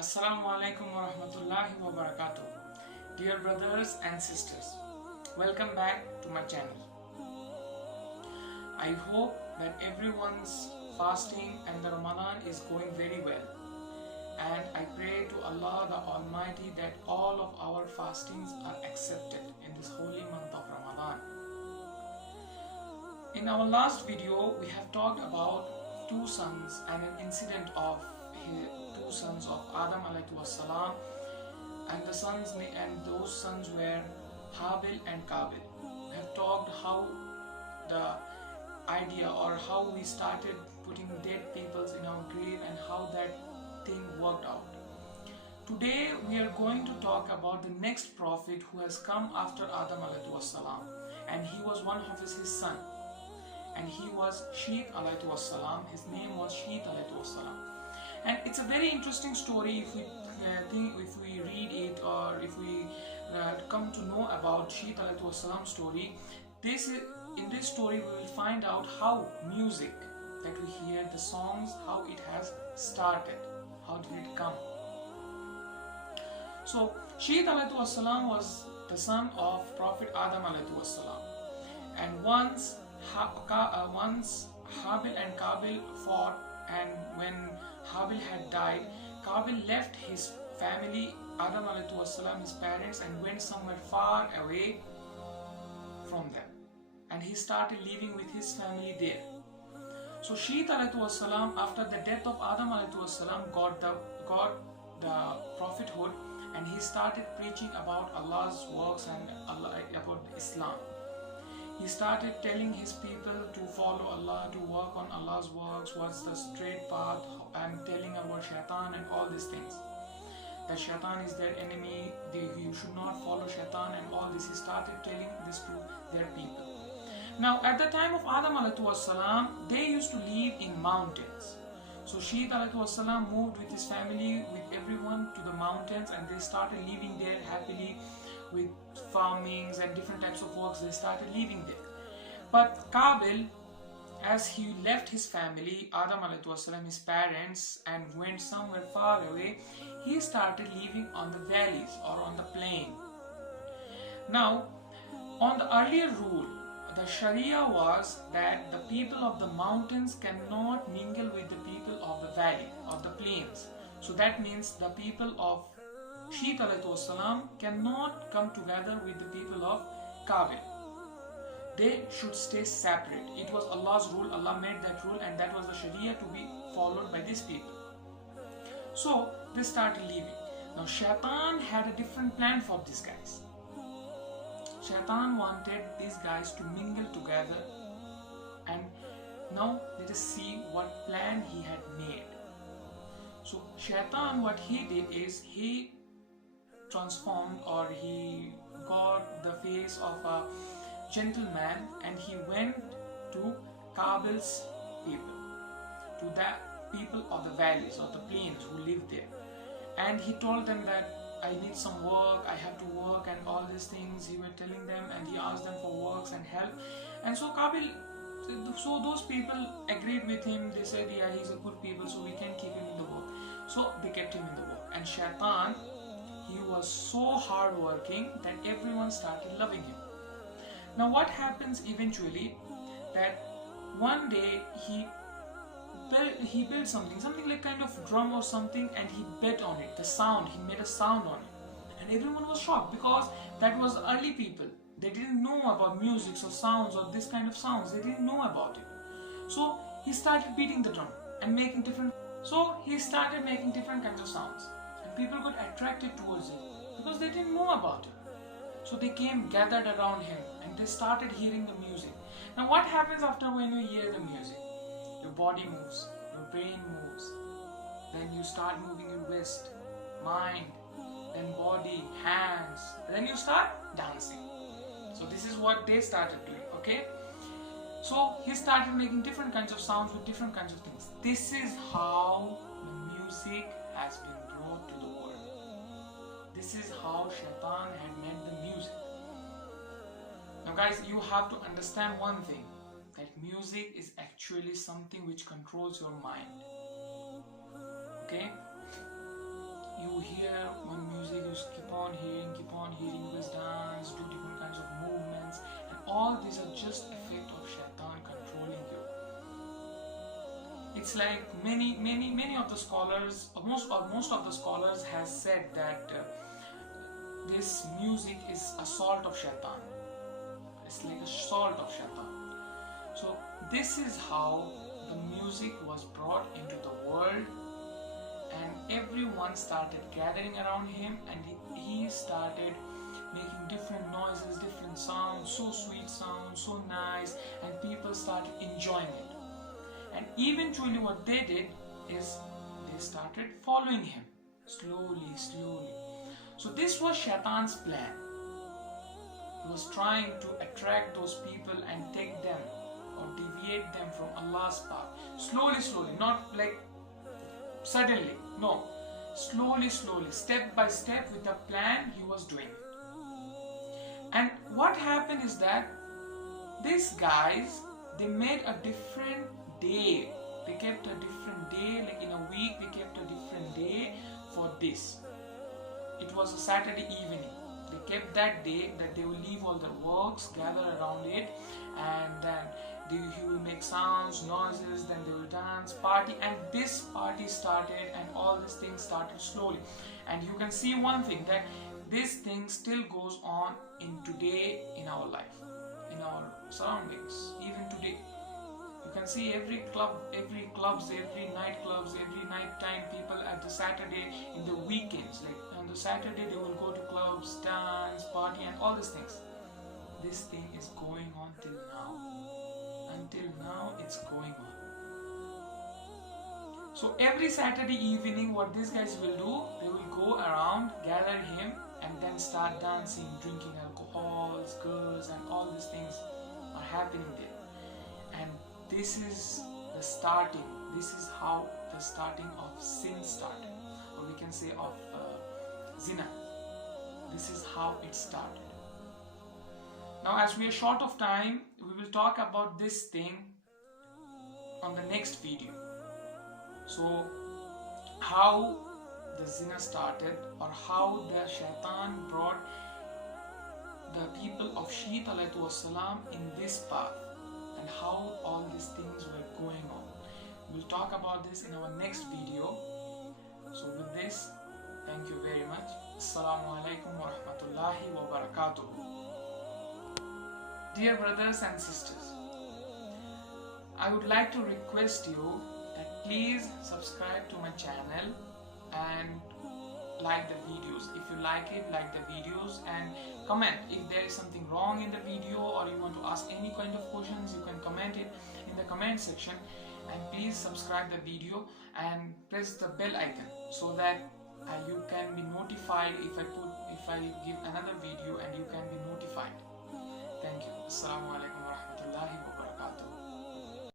Assalamualaikum warahmatullahi wabarakatuh. Dear brothers and sisters, welcome back to my channel. I hope that everyone's fasting and the Ramadan is going very well. And I pray to Allah the Almighty that all of our fastings are accepted in this holy month of Ramadan. In our last video, we have talked about two sons and an incident of two sons of Adam alayhi salam, and those sons were Habil and Kabil. We have talked how the idea or how we started putting dead peoples in our grave and how that thing worked out. Today we are going to talk about the next prophet who has come after Adam alayhi salam, and he was one of his son, and he was Sheeth alayhi salam. His name was Sheeth alayhi salam. And it's a very interesting story if we read it, or if we come to know about Sheeth alayhi salam story. In this story we will find out how music that we hear, the songs, how it has started, how did it come. So Sheeth alayhi salam was the son of Prophet Adam alayhi salam, and once Habil and Kabil fought, and when Habil had died, Kabil left his family, Adam alayhi salam, his parents, and went somewhere far away from them, and he started living with his family there. So Sheeth alayhi salam, after the death of Adam alayhi salam, got the prophethood, and he started preaching about Allah's works and about Islam. He started telling his people to follow Allah, to work on Allah's works, what's the straight path, and telling about Shaitan and all these things. That Shaitan is their enemy, you should not follow Shaitan and all this. He started telling this to their people. Now at the time of Adam alayhi salam, they used to live in mountains. So Sheeth alayhi salam moved with his family, with everyone, to the mountains, and they started living there happily with farmings and different types of works. They started living there. But Kabil, as he left his family, Adam alayhi salam, his parents, and went somewhere far away, he started living on the valleys or on the plain. Now, on the earlier rule, the Sharia was that the people of the mountains cannot mingle with the people of the valley, of the plains. So that means the people of Sheeth alayhi salam cannot come together with the people of Kabil. They should stay separate. It was Allah's rule. Allah made that rule, and that was the Sharia to be followed by these people. So they started living. Now Shaitan had a different plan for these guys. Shaitan wanted these guys to mingle together, and now let us see what plan he had made. So Shaitan, what he did is he transformed, or he got the face of a gentleman, and he went to Kabil's people, to the people of the valleys or the plains who lived there, and he told them that I need some work, I have to work, and all these things he were telling them, and he asked them for works and help. And so those people agreed with him. They said, yeah, he's a good people, so we can keep him in the work. So they kept him in the work. And Shaitan, he was so hardworking that everyone started loving him. Now what happens eventually, that one day he built something like kind of drum or something, and he bet on it, the sound, he made a sound on it, and everyone was shocked, because that was early people. They didn't know about music or sounds or this kind of sounds. They didn't know about it. So he started beating the drum and making different kinds of sounds, and people got attracted towards it because they didn't know about it. So they gathered around him, and they started hearing the music. Now what happens after when you hear the music? Your body moves, your brain moves, then you start moving your wrist, mind, then body, hands, then you start dancing. So this is what they started doing, okay? So he started making different kinds of sounds with different kinds of things. This is how the music has been brought to the world. This is how Shaitan had made the music. Now guys, you have to understand one thing, that music is actually something which controls your mind. Okay? on, hearing his dance, do different kinds of movements, and all these are just effect of shaitan controlling you. It's like many of the scholars, most of the scholars has said that this music is a salt of shaitan. It's like a salt of shaitan. So this is how the music was brought into the world, and everyone started gathering around him, and he started making different noises, different sounds, so sweet sounds, so nice, and people started enjoying it. And eventually what they did is they started following him slowly. So this was Shaitan's plan. He was trying to attract those people and take them or deviate them from Allah's path. Slowly, not like suddenly. No. Slowly, step by step with the plan he was doing. And what happened is that these guys, they made a different day. They kept a different day, like in a week they kept a different day for this. It was a Saturday evening. They kept that day that they will leave all their works, gather around it, and then he will make sounds, noises, then they will dance, party, and this party started, and all these things started slowly. And you can see one thing, that this thing still goes on in today in our life, in our surroundings, even today. You can see every clubs, every nightclubs, every night time, people at the Saturday, in the weekends, like on the Saturday they will go to clubs, dance, party, and all these things. This thing is going on till now. Until now it's going on. So every Saturday evening what these guys will do, they will go around, gather him, and then start dancing, drinking alcohols, girls, and all these things are happening there. And this is the starting. This is how the starting of sin started, or we can say of zina. This is how it started. Now, as we are short of time, we will talk about this thing on the next video. So, how the zina started, or how the shaitan brought the people of Sheeth in this path, and how all these things were going on. We'll talk about this in our next video. So with this, thank you very much. Assalamualaikum warahmatullahi wabarakatuh. Dear brothers and sisters, I would like to request you that please subscribe to my channel and like the videos. If you like it, like the videos, and comment if there is something wrong in the video, or you want to ask any kind of questions, you can comment it in the comment section. And please subscribe the video and press the bell icon so that you can be notified if I give another video, and you can be notified. Thank you. Assalamualaikum warahmatullahi wabarakatuh.